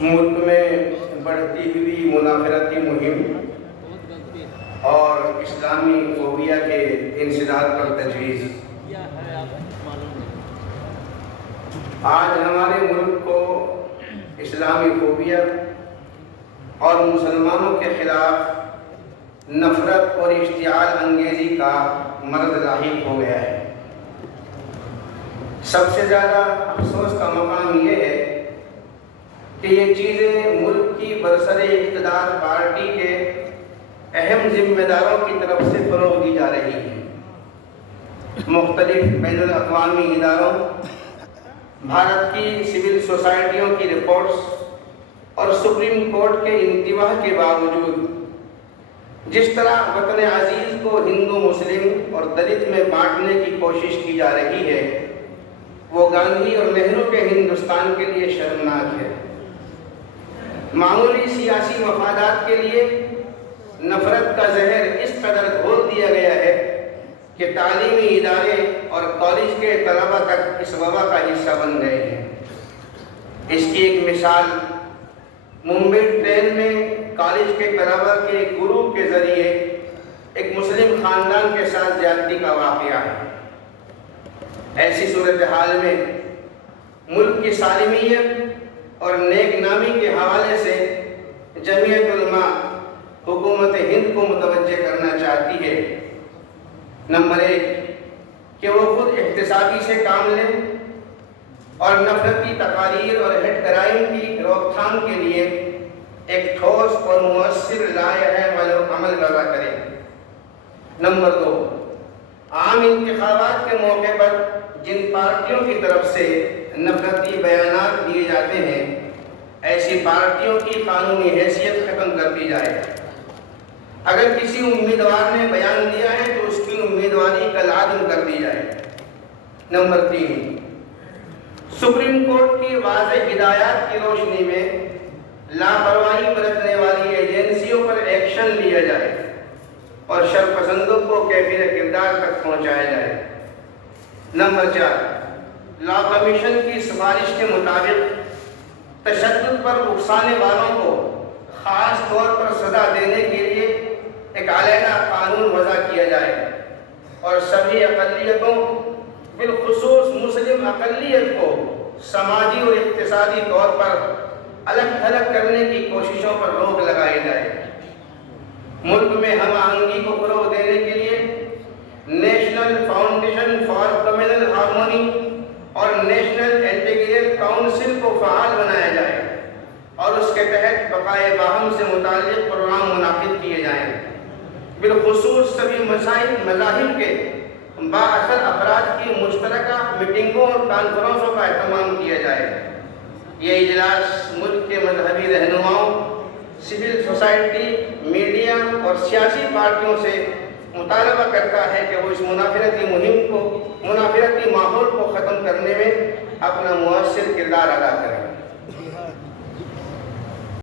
ملک میں بڑھتی ہوئی منافرتی مہم اور اسلامی فوبیا کے انسداد پر تجویز۔ آج ہمارے ملک کو اسلامی فوبیا اور مسلمانوں کے خلاف نفرت اور اشتعال انگیزی کا مرض لاحق ہو گیا ہے۔ سب سے زیادہ افسوس کا مقام یہ ہے کہ یہ چیزیں ملک کی برسر اقتدار پارٹی کے اہم ذمہ داروں کی طرف سے فروغ دی جا رہی ہیں۔ مختلف بین الاقوامی اداروں، بھارت کی سول سوسائٹیوں کی رپورٹس اور سپریم کورٹ کے انتباہ کے باوجود جس طرح وطن عزیز کو ہندو، مسلم اور دلت میں بانٹنے کی کوشش کی جا رہی ہے، وہ گاندھی اور نہرو کے ہندوستان کے لیے شرمناک ہے۔ معمولی سیاسی مفادات کے لیے نفرت کا زہر اس قدر گھول دیا گیا ہے کہ تعلیمی ادارے اور کالج کے طلبہ تک اس وبا کا حصہ بن گئے ہیں۔ اس کی ایک مثال ممبئی ٹرین میں کالج کے طلبہ کے ایک گروپ کے ذریعے ایک مسلم خاندان کے ساتھ زیادتی کا واقعہ ہے۔ ایسی صورتحال میں ملک کی سالمیت اور نیک نامی کے حوالے سے جمعیت علماء حکومت ہند کو متوجہ کرنا چاہتی ہے۔ نمبر 1 کہ وہ خود احتسابی سے کام لیں اور نفرتی تقاریر اور ہیٹ کرائم کی روک تھام کے لیے ایک ٹھوس اور مؤثر لائحہ عمل وضع کریں۔ نمبر 2 عام انتخابات کے موقع پر جن پارٹیوں کی طرف سے نفرتی بیانات دیے جاتے ہیں، ایسی پارٹیوں کی قانونی حیثیت ختم کر دی جائے۔ اگر کسی امیدوار نے بیان دیا ہے تو اس کی امیدواری کالعدم کر دی جائے۔ نمبر 3 سپریم کورٹ کی واضح ہدایات کی روشنی میں لاپرواہی برتنے والی ایجنسیوں پر ایکشن لیا جائے اور شرپسندوں کو کیفر کردار تک پہنچایا جائے۔ نمبر 4 لا کمیشن کی سفارش کے مطابق تشدد پر اکسانے والوں کو خاص طور پر سزا دینے کے لیے ایک علیحدہ قانون وضع کیا جائے اور سبھی اقلیتوں بالخصوص مسلم اقلیت کو سماجی اور اقتصادی طور پر الگ تھلگ کرنے کی کوششوں پر روک لگائی جائے۔ ملک میں ہم آہنگی کو فروغ دینے کے لیے national foundation for communal harmony اور نیشنل انٹیگریٹ کاؤنسل کو فعال بنایا جائے اور اس کے تحت بقائے باہم سے متعلق پروگرام منعقد کیے جائیں۔ بالخصوص سبھی مذاہب کے بااثر افراد کی مشترکہ میٹنگوں اور کانفرنسوں کا اہتمام کیا جائے۔ یہ اجلاس ملک کے مذہبی رہنماؤں، سول سوسائٹی، میڈیا اور سیاسی پارٹیوں سے مطالبہ کرتا ہے کہ وہ اس منافرتی ماحول کو ختم کرنے میں اپنا مؤثر کردار ادا کریں۔